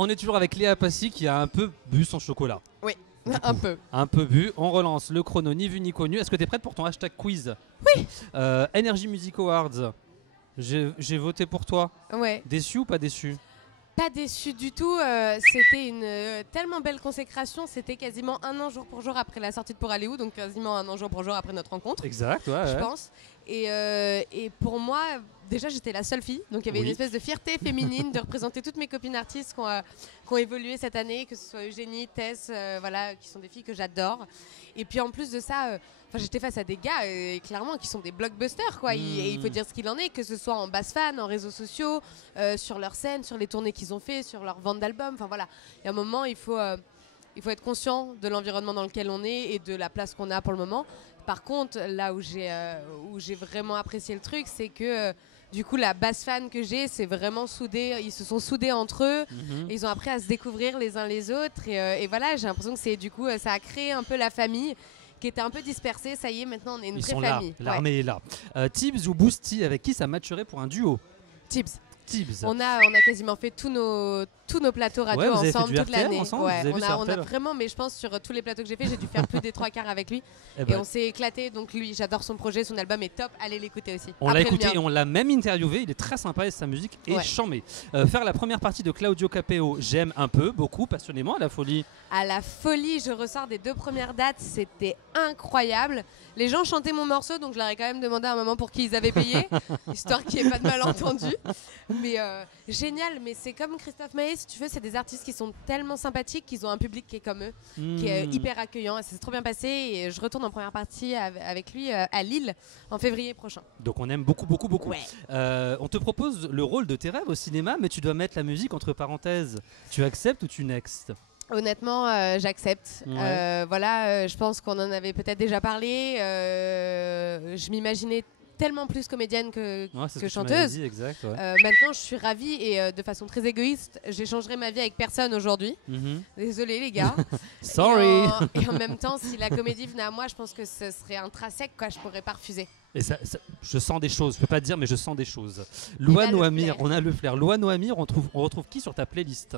On est toujours avec Léa Passy qui a un peu bu son chocolat. Oui, un peu. Un peu bu. On relance le chrono ni vu ni connu. Est-ce que tu es prête pour ton hashtag quiz? Oui. Energy Music Awards. J'ai voté pour toi. Ouais. Déçu ou pas déçu? Pas déçu du tout. C'était une tellement belle consécration. C'était quasiment un an jour pour jour après la sortie de Pour aller où, donc quasiment un an jour pour jour après notre rencontre. Exact, ouais. Je pense. Et pour moi, déjà j'étais la seule fille, donc il y avait une espèce de fierté féminine de représenter toutes mes copines artistes qui ont évolué cette année, que ce soit Eugénie, Tess, voilà, qui sont des filles que j'adore. Et puis en plus de ça, j'étais face à des gars clairement qui sont des blockbusters, quoi. Et il faut dire ce qu'il en est, que ce soit en basse fan, en réseaux sociaux, sur leur scène, sur les tournées qu'ils ont fait, sur leur vente d'albums. Enfin voilà, il y a un moment, il faut être conscient de l'environnement dans lequel on est et de la place qu'on a pour le moment. Par contre, là où j'ai vraiment apprécié le truc, c'est que du coup, la basse fan que j'ai, c'est vraiment soudé. Ils se sont soudés entre eux. Et ils ont appris à se découvrir les uns les autres. Et voilà, j'ai l'impression que du coup, ça a créé un peu la famille qui était un peu dispersée. Ça y est, maintenant, on est une vraie famille. L'armée est là. Tibbs ou Boosty, avec qui ça matcherait pour un duo? Tibbs. Tibbs. On a quasiment fait tous nos plateaux radio ensemble toute l'année. On a vraiment, mais je pense sur tous les plateaux que j'ai fait, j'ai dû faire plus des 3 quarts avec lui. Et on s'est éclaté. Donc lui, j'adore son projet, son album est top. Allez l'écouter aussi. On l'a écouté et on l'a même interviewé. Il est très sympa et sa musique est chambée. Faire la première partie de Claudio Capeo, j'aime un peu, beaucoup, passionnément, à la folie. À la folie, je ressors des 2 premières dates, c'était incroyable. Les gens chantaient mon morceau, donc je leur ai quand même demandé à un moment pour qui ils avaient payé, histoire qu'il n'y ait pas de malentendu. Mais génial, mais c'est comme Christophe Maé, si tu veux, c'est des artistes qui sont tellement sympathiques qu'ils ont un public qui est comme eux, qui est hyper accueillant. Ça s'est trop bien passé et je retourne en première partie avec lui à Lille en février prochain. Donc on aime beaucoup, beaucoup, beaucoup. Ouais. On te propose le rôle de tes rêves au cinéma, mais tu dois mettre la musique entre parenthèses. Tu acceptes ou tu next? Honnêtement, j'accepte. Ouais. Je pense qu'on en avait peut-être déjà parlé. Je m'imaginais tellement plus comédienne que chanteuse. Dit, exact, maintenant, je suis ravie et de façon très égoïste, j'échangerai ma vie avec personne aujourd'hui. Désolée les gars. Sorry. Et en même temps, si la comédie venait à moi, je pense que ce serait intrinsèque, quoi. Je pourrais pas refuser. Et je sens des choses, je peux pas te dire, mais je sens des choses. Louane ou Amir, on a le flair. Louane ou Amir, on retrouve qui sur ta playlist?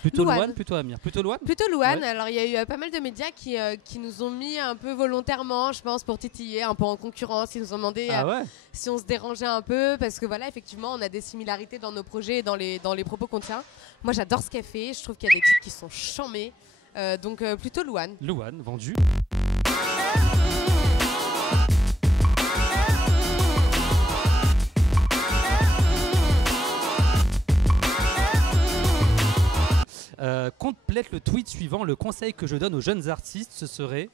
Plutôt Louane, plutôt Amir? Plutôt Louane? Plutôt Louane. Ouais. Alors il y a eu pas mal de médias qui nous ont mis un peu volontairement, je pense, pour titiller, un peu en concurrence. Ils nous ont demandé si on se dérangeait un peu, parce que voilà, effectivement, on a des similarités dans nos projets et dans les propos qu'on tient. Moi, j'adore ce qu'elle fait. Je trouve qu'il y a des titres qui sont chambés. Donc plutôt Louane. Louane, vendu. Complète le tweet suivant. Le conseil que je donne aux jeunes artistes, ce serait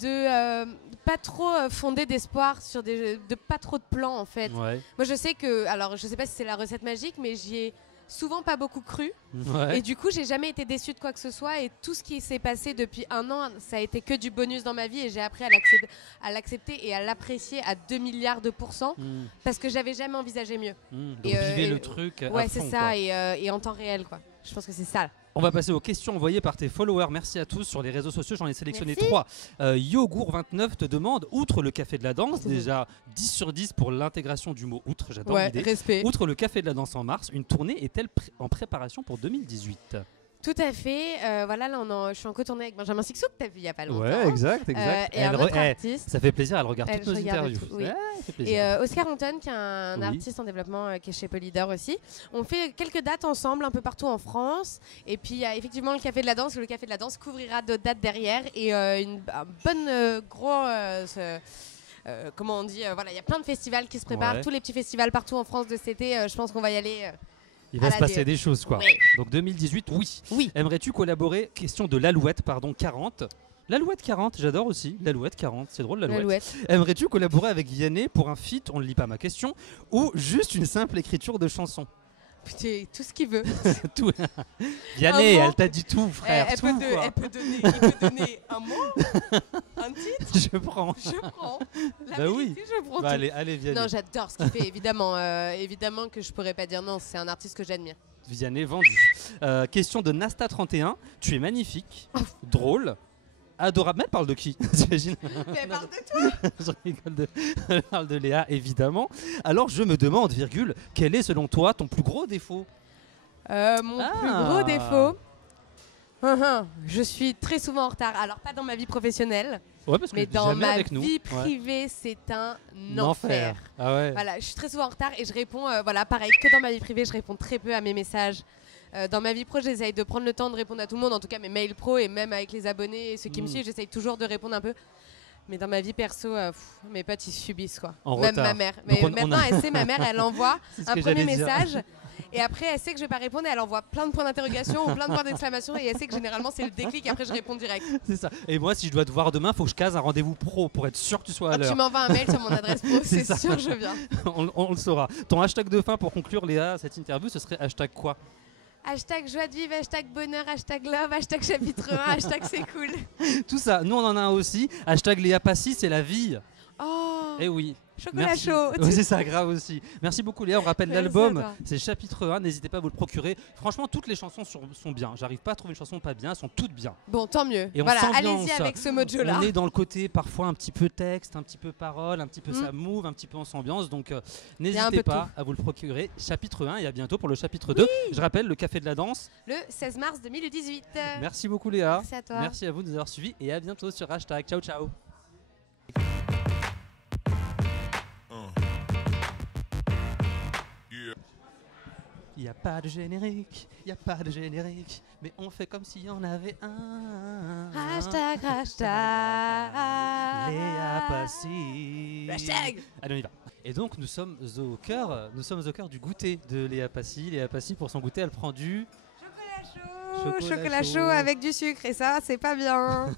de pas trop fonder d'espoir sur de pas trop de plans en fait. Ouais. Moi je sais que, alors je sais pas si c'est la recette magique, mais j'y ai souvent pas beaucoup cru. Ouais. Et du coup j'ai jamais été déçue de quoi que ce soit, et tout ce qui s'est passé depuis un an, ça a été que du bonus dans ma vie, et j'ai appris à l'accepter et à l'apprécier à 2 milliards de %, parce que j'avais jamais envisagé mieux. Donc vivez le truc à fond, c'est ça, et en temps réel, quoi. Je pense que c'est ça. On va passer aux questions envoyées par tes followers. Merci à tous sur les réseaux sociaux. J'en ai sélectionné 3. Yogourt29 te demande, outre le café de la danse, déjà 10 sur 10 pour l'intégration du mot outre, j'adore l'idée. Respect. Outre le café de la danse en mars, une tournée est-elle en préparation pour 2018? Tout à fait. Voilà, là, je suis en co-tournée avec Benjamin Sixou, que tu as vu il n'y a pas longtemps. Ouais, exact. Et un autre artiste. Ça fait plaisir, elle regarde toutes nos interviews. Et Oscar Anton, qui est un artiste en développement qui est chez Polydor aussi. On fait quelques dates ensemble, un peu partout en France. Et puis, il y a effectivement le Café de la Danse. Le Café de la Danse couvrira d'autres dates derrière. Et un bonne comment on dit, voilà, il y a plein de festivals qui se préparent. Tous les petits festivals partout en France de cet été. Je pense qu'on va y aller. Il va se passer des choses, quoi. Oui. Donc 2018, oui. Aimerais-tu collaborer? Question de l'Alouette, 40. L'Alouette 40, j'adore aussi. L'Alouette 40, c'est drôle, l'Alouette. Aimerais-tu collaborer avec Vianney pour un feat? On ne lit pas ma question. Ou juste une simple écriture de chanson? Putain, tout ce qu'il veut. Tout. Vianney, elle t'a dit tout, frère. Il peut donner un mot, un titre. Je prends. La vérité, je prends tout. Allez, Vianney. Non, j'adore ce qu'il fait, évidemment. Évidemment que je pourrais pas dire non, c'est un artiste que j'admire. Vianney, vendu. Question de Nasta31. Tu es magnifique, drôle, adorable. Mais elle parle de qui? T'imagines? Mais elle parle de toi. Je rigole, elle parle de Léa, évidemment. Alors je me demande, quel est selon toi ton plus gros défaut? Mon plus gros défaut, je suis très souvent en retard. Alors pas dans ma vie professionnelle, mais dans ma vie privée, c'est un enfer. Ah ouais. Voilà, je suis très souvent en retard et je réponds, pareil que dans ma vie privée, je réponds très peu à mes messages. Dans ma vie pro, j'essaye de prendre le temps de répondre à tout le monde, en tout cas mes mails pro et même avec les abonnés et ceux qui me suivent, j'essaye toujours de répondre un peu. Mais dans ma vie perso, mes potes ils subissent quoi. Même ma mère. Mais maintenant elle sait, ma mère elle envoie un premier message et après elle sait que je vais pas répondre et elle envoie plein de points d'interrogation ou plein de points d'exclamation et elle sait que généralement c'est le déclic et après je réponds direct. C'est ça. Et moi si je dois te voir demain, faut que je case un rendez-vous pro pour être sûr que tu sois à l'heure. Tu m'envoies un mail sur mon adresse pro, c'est sûr que je viens. on le saura. Ton hashtag de fin pour conclure Léa cette interview, ce serait hashtag quoi? Hashtag joie de vivre, hashtag bonheur, hashtag love, hashtag chapitre 1, hashtag c'est cool. Tout ça, nous on en a un aussi. Hashtag Léa Passy, c'est la vie. Oh. Eh oui. Chocolat chaud. Oui, c'est ça, grave aussi. Merci beaucoup Léa, on rappelle l'album, c'est chapitre 1, n'hésitez pas à vous le procurer. Franchement, toutes les chansons sont bien. J'arrive pas à trouver une chanson pas bien, elles sont toutes bien. Bon, tant mieux. Et voilà, allez-y avec ce mojo-là. On est dans le côté parfois un petit peu texte, un petit peu parole, un petit peu ça move, un petit peu en ambiance. Donc n'hésitez pas à vous le procurer. Chapitre 1 et à bientôt pour le chapitre 2. Je rappelle, le Café de la Danse. Le 16 mars 2018. Merci beaucoup Léa. Merci à toi. Merci à vous de nous avoir suivis et à bientôt sur hashtag. Ciao, ciao. Y a pas de générique, y a pas de générique, mais on fait comme s'il y en avait un. Hashtag. Léa Passy. Hashtag. Allez, on y va. Et donc nous sommes au cœur du goûter de Léa Passy. Léa Passy, pour son goûter, elle prend du chocolat chaud avec du sucre et ça c'est pas bien.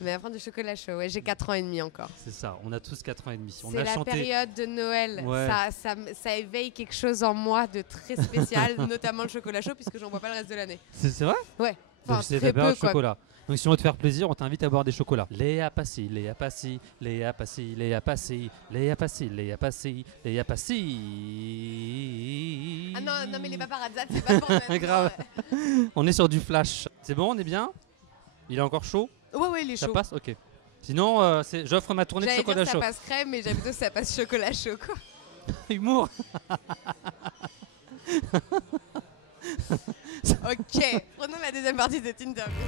Mais elle prend du chocolat chaud, ouais, j'ai 4 ans et demi encore. C'est ça, on a tous 4 ans et demi. C'est la période de Noël, ça éveille quelque chose en moi de très spécial, notamment le chocolat chaud puisque j'en bois pas le reste de l'année. C'est vrai? Ouais. Enfin, c'est ta période chocolat. Donc si on veut te faire plaisir, on t'invite à boire des chocolats. Léa Passy, Léa Passy, Léa Passy, Léa Passy, Léa Passy, Léa Passy, Léa Passy. Ah non, mais les paparazzas, c'est pas pour même. Grave. On est sur du flash. C'est bon, on est bien? Il est encore chaud? Ouais, il est chaud. Ça passe? Ok. Sinon, j'offre ma tournée de chocolat chaud. Ça passe crème, mais j'aime plutôt ça passe chocolat chaud, quoi. Humour. Ok, prenons la deuxième partie de cette interview.